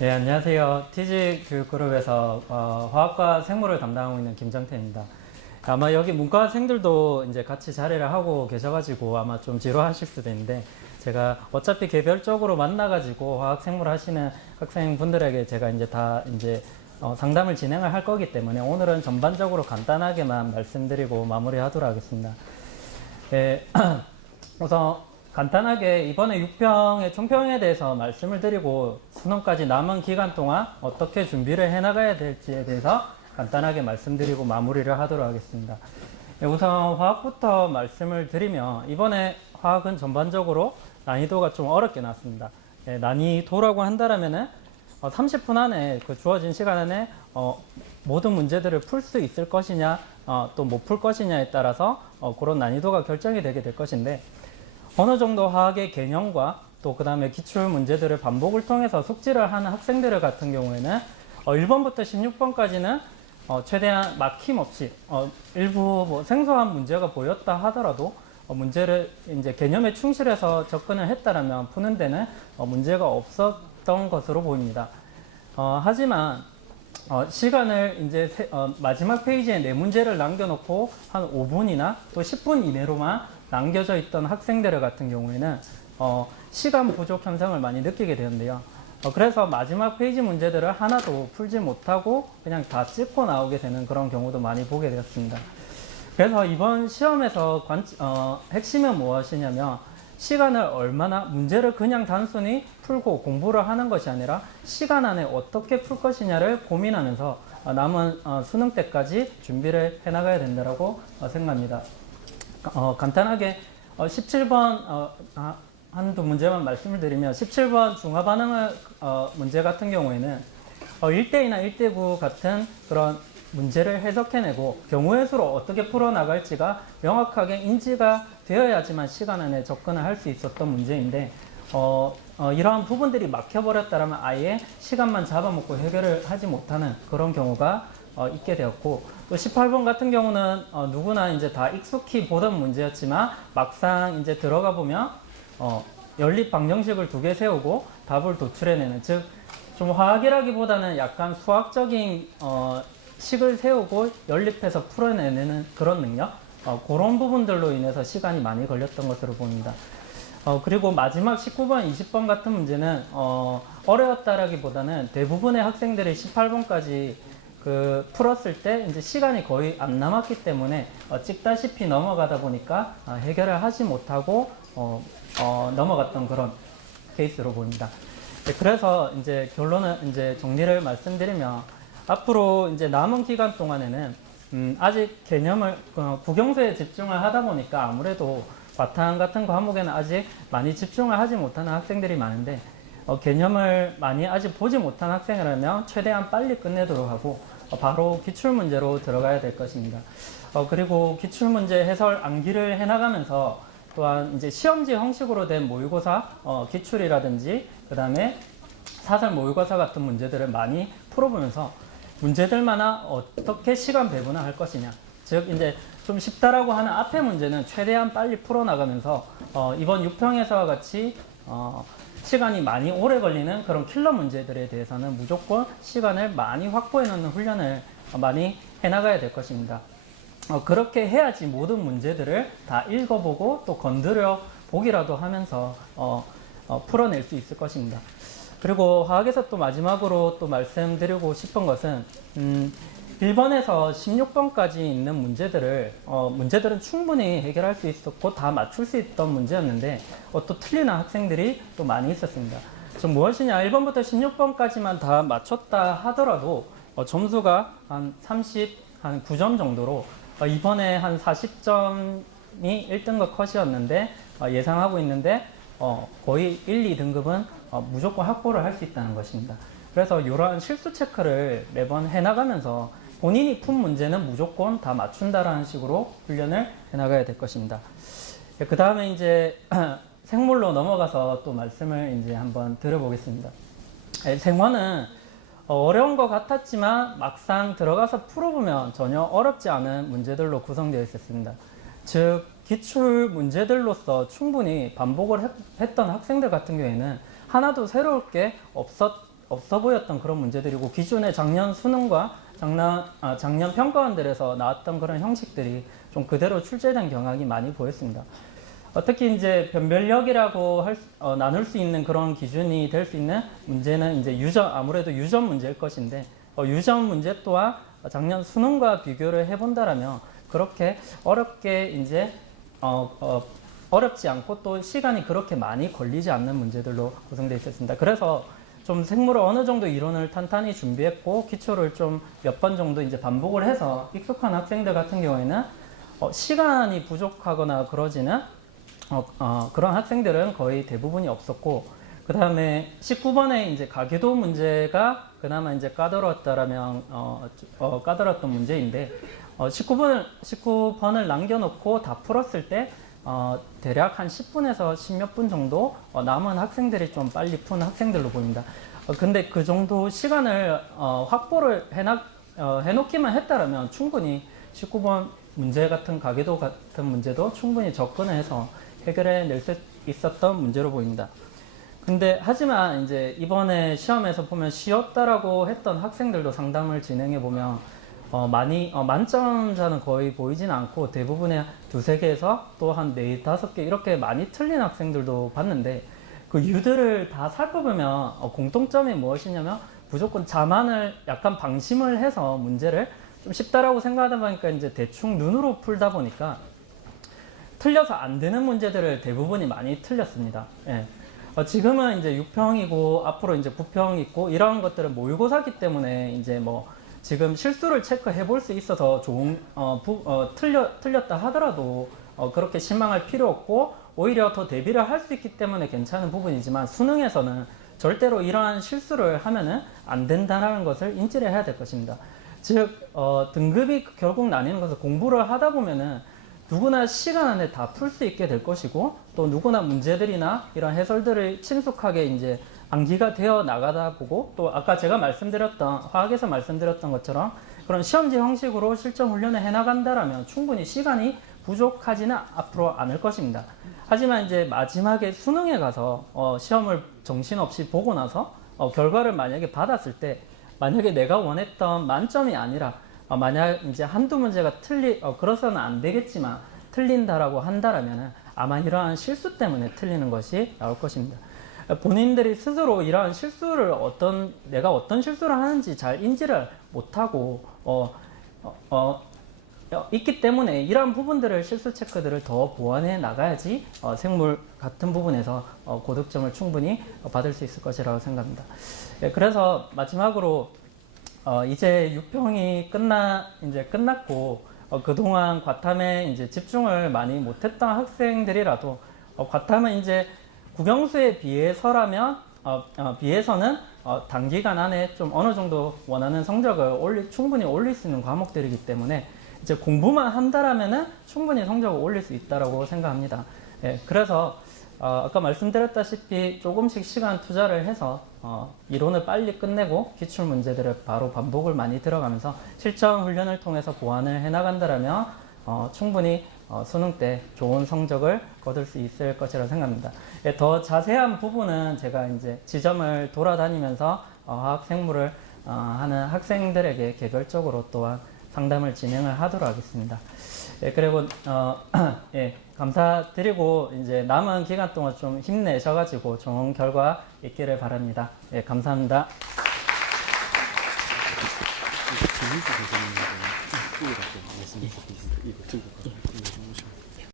네, 안녕하세요. TG 교육그룹에서 화학과 생물을 담당하고 있는 김정태입니다. 아마 여기 문과생들도 이제 같이 자리를 하고 계셔가지고 아마 좀 지루하실 수도 있는데, 제가 어차피 개별적으로 만나가지고 화학 생물 하시는 학생분들에게 제가 이제 다 이제 상담을 진행을 할 거기 때문에 오늘은 전반적으로 간단하게만 말씀드리고 마무리하도록 하겠습니다. 예, 우선 간단하게 이번에 6평의 총평에 대해서 말씀을 드리고 수능까지 남은 기간 동안 어떻게 준비를 해나가야 될지에 대해서 간단하게 말씀드리고 마무리를 하도록 하겠습니다. 예, 우선 화학부터 말씀을 드리면 이번에 화학은 전반적으로 난이도가 좀 어렵게 나왔습니다. 예, 난이도라고 한다면은 30분 안에 그 주어진 시간 안에 모든 문제들을 풀 수 있을 것이냐 또 못 풀 것이냐에 따라서 그런 난이도가 결정이 되게 될 것인데, 어느 정도 화학의 개념과 또 그 다음에 기출 문제들을 반복을 통해서 숙지를 하는 학생들 같은 경우에는 1번부터 16번까지는 최대한 막힘없이 일부 뭐 생소한 문제가 보였다 하더라도 문제를 이제 개념에 충실해서 접근을 했다라면 푸는 데는 문제가 없었던 것으로 보입니다. 하지만 시간을 이제 마지막 페이지에 네 문제를 남겨놓고 한 5분이나 또 10분 이내로만 남겨져 있던 학생들 같은 경우에는 시간 부족 현상을 많이 느끼게 되는데요. 그래서 마지막 페이지 문제들을 하나도 풀지 못하고 그냥 다 찍고 나오게 되는 그런 경우도 많이 보게 되었습니다. 그래서 이번 시험에서 핵심은 무엇이냐면, 시간을 얼마나, 문제를 그냥 단순히 풀고 공부를 하는 것이 아니라 시간 안에 어떻게 풀 것이냐를 고민하면서 남은 수능 때까지 준비를 해나가야 된다고 생각합니다. 간단하게 17번 한두 문제만 말씀을 드리면, 17번 중화반응을 문제 같은 경우에는 1대2나 1대9 같은 그런 문제를 해석해내고 경우의 수로 어떻게 풀어나갈지가 명확하게 인지가 되어야지만 시간 안에 접근을 할 수 있었던 문제인데, 이러한 부분들이 막혀버렸다면 아예 시간만 잡아먹고 해결을 하지 못하는 그런 경우가 있게 되었고, 또 18번 같은 경우는 누구나 이제 다 익숙히 보던 문제였지만 막상 이제 들어가 보면 연립 방정식을 두 개 세우고 답을 도출해내는, 즉 좀 화학이라기보다는 약간 수학적인 식을 세우고 연립해서 풀어내는 그런 능력, 그런 부분들로 인해서 시간이 많이 걸렸던 것으로 보입니다. 그리고 마지막 19번, 20번 같은 문제는 어려웠다라기보다는 대부분의 학생들이 18번까지 풀었을 때 이제 시간이 거의 안 남았기 때문에 찍다시피 넘어가다 보니까 해결을 하지 못하고 넘어갔던 그런 케이스로 보입니다. 그래서 이제 결론은 이제 정리를 말씀드리면, 앞으로 이제 남은 기간 동안에는 아직 개념을 국영수에 집중을 하다 보니까 아무래도 바탕 같은 과목에는 아직 많이 집중을 하지 못하는 학생들이 많은데, 개념을 많이 아직 보지 못한 학생이라면 최대한 빨리 끝내도록 하고 바로 기출문제로 들어가야 될 것입니다. 그리고 기출문제 해설 암기를 해나가면서 또한 이제 시험지 형식으로 된 모의고사 기출이라든지 그 다음에 사설 모의고사 같은 문제들을 많이 풀어보면서 문제들마다 어떻게 시간 배분을 할 것이냐, 즉 이제 좀 쉽다라고 하는 앞에 문제는 최대한 빨리 풀어나가면서 이번 6평에서와 같이 시간이 많이 오래 걸리는 그런 킬러 문제들에 대해서는 무조건 시간을 많이 확보해 놓는 훈련을 많이 해나가야 될 것입니다. 그렇게 해야지 모든 문제들을 다 읽어보고 또 건드려 보기라도 하면서 풀어낼 수 있을 것입니다. 그리고 화학에서 또 마지막으로 또 말씀드리고 싶은 것은 1번에서 16번까지 있는 문제들은 충분히 해결할 수 있었고 다 맞출 수 있던 문제였는데 또 틀리는 학생들이 또 많이 있었습니다. 즉 무엇이냐, 1번부터 16번까지만 다 맞췄다 하더라도 점수가 한 9점 정도로 이번에 한 40점이 1등급 컷이었는데 예상하고 있는데 거의 1, 2등급은 무조건 확보를 할 수 있다는 것입니다. 그래서 이러한 실수 체크를 매번 해나가면서 본인이 푼 문제는 무조건 다 맞춘다라는 식으로 훈련을 해나가야 될 것입니다. 그 다음에 이제 생물로 넘어가서 또 말씀을 이제 한번 드려보겠습니다. 생화는 어려운 것 같았지만 막상 들어가서 풀어보면 전혀 어렵지 않은 문제들로 구성되어 있었습니다. 즉 기출 문제들로서 충분히 반복을 했던 학생들 같은 경우에는 하나도 새로울 게 없어 보였던 그런 문제들이고 기존의 작년 수능과 작년 평가원들에서 나왔던 그런 형식들이 좀 그대로 출제된 경향이 많이 보였습니다. 특히 이제 변별력이라고 나눌 수 있는 그런 기준이 될 수 있는 문제는 이제 아무래도 유전 문제일 것인데, 유전 문제 또한 작년 수능과 비교를 해본다라면 그렇게 어렵게 이제 어렵지 않고 또 시간이 그렇게 많이 걸리지 않는 문제들로 구성되어 있었습니다. 그래서 좀 생물을 어느 정도 이론을 탄탄히 준비했고 기초를 좀 몇 번 정도 이제 반복을 해서 익숙한 학생들 같은 경우에는 시간이 부족하거나 그러지는 그런 학생들은 거의 대부분이 없었고, 그 다음에 19번에 이제 가계도 문제가 그나마 이제 까다로웠다라면 까다로웠던 문제인데 19번을 남겨놓고 다 풀었을 때 대략 한 10분에서 10몇 분 정도 남은 학생들이 좀 빨리 푼 학생들로 보입니다. 근데 그 정도 시간을 확보를 해놓기만 했다라면 충분히 19번 문제 같은 가계도 같은 문제도 충분히 접근을 해서 해결해낼 수 있었던 문제로 보입니다. 근데 하지만 이제 이번에 시험에서 보면 쉬웠다라고 했던 학생들도 상담을 진행해 보면 만점자는 거의 보이진 않고 대부분의 두세 개에서 또 한 네, 다섯 개 이렇게 많이 틀린 학생들도 봤는데, 그 이유들을 다 살펴보면 공통점이 무엇이냐면 무조건 자만을 약간 방심을 해서 문제를 좀 쉽다라고 생각하다 보니까 이제 대충 눈으로 풀다 보니까 틀려서 안 되는 문제들을 대부분이 많이 틀렸습니다. 예. 지금은 이제 6평이고 앞으로 이제 9평 있고 이러한 것들은 모의고사기 때문에 이제 뭐 지금 실수를 체크해 볼 수 있어서 좋은 틀렸다 하더라도 그렇게 실망할 필요 없고 오히려 더 대비를 할 수 있기 때문에 괜찮은 부분이지만, 수능에서는 절대로 이러한 실수를 하면은 안 된다는 것을 인지를 해야 될 것입니다. 즉 등급이 결국 나뉘는 것은 공부를 하다 보면은 누구나 시간 안에 다 풀 수 있게 될 것이고, 또 누구나 문제들이나 이런 해설들을 친숙하게 이제 암기가 되어 나가다 보고, 또 아까 제가 화학에서 말씀드렸던 것처럼 그런 시험지 형식으로 실전 훈련을 해 나간다라면 충분히 시간이 부족하지는 앞으로 않을 것입니다. 하지만 이제 마지막에 수능에 가서 시험을 정신없이 보고 나서 결과를 만약에 받았을 때, 만약에 내가 원했던 만점이 아니라 만약 이제 한두 문제가 그래서는 안 되겠지만 틀린다라고 한다라면 아마 이러한 실수 때문에 틀리는 것이 나올 것입니다. 본인들이 스스로 이러한 실수를 내가 어떤 실수를 하는지 잘 인지를 못하고 있기 때문에 이러한 부분들을 실수 체크들을 더 보완해 나가야지 생물 같은 부분에서 고득점을 충분히 받을 수 있을 것이라고 생각합니다. 그래서 마지막으로 이제 6평이 끝났고 그동안 과탐에 이제 집중을 많이 못했던 학생들이라도 과탐은 이제 국영수에 비해서는 단기간 안에 좀 어느 정도 원하는 성적을 충분히 올릴 수 있는 과목들이기 때문에 이제 공부만 한다라면은 충분히 성적을 올릴 수 있다라고 생각합니다. 예, 그래서 아까 말씀드렸다시피 조금씩 시간 투자를 해서 이론을 빨리 끝내고 기출 문제들을 바로 반복을 많이 들어가면서 실전 훈련을 통해서 보완을 해 나간다라면 충분히 수능 때 좋은 성적을 거둘 수 있을 것이라고 생각합니다. 예, 더 자세한 부분은 제가 이제 지점을 돌아다니면서 화학 생물을 하는 학생들에게 개별적으로 또한 상담을 진행을 하도록 하겠습니다. 예, 그리고 예, 감사드리고 이제 남은 기간 동안 좀 힘내셔가지고 좋은 결과 있기를 바랍니다. 예, 감사합니다. 재밌게 되셨는데 이거 말씀 이거 들고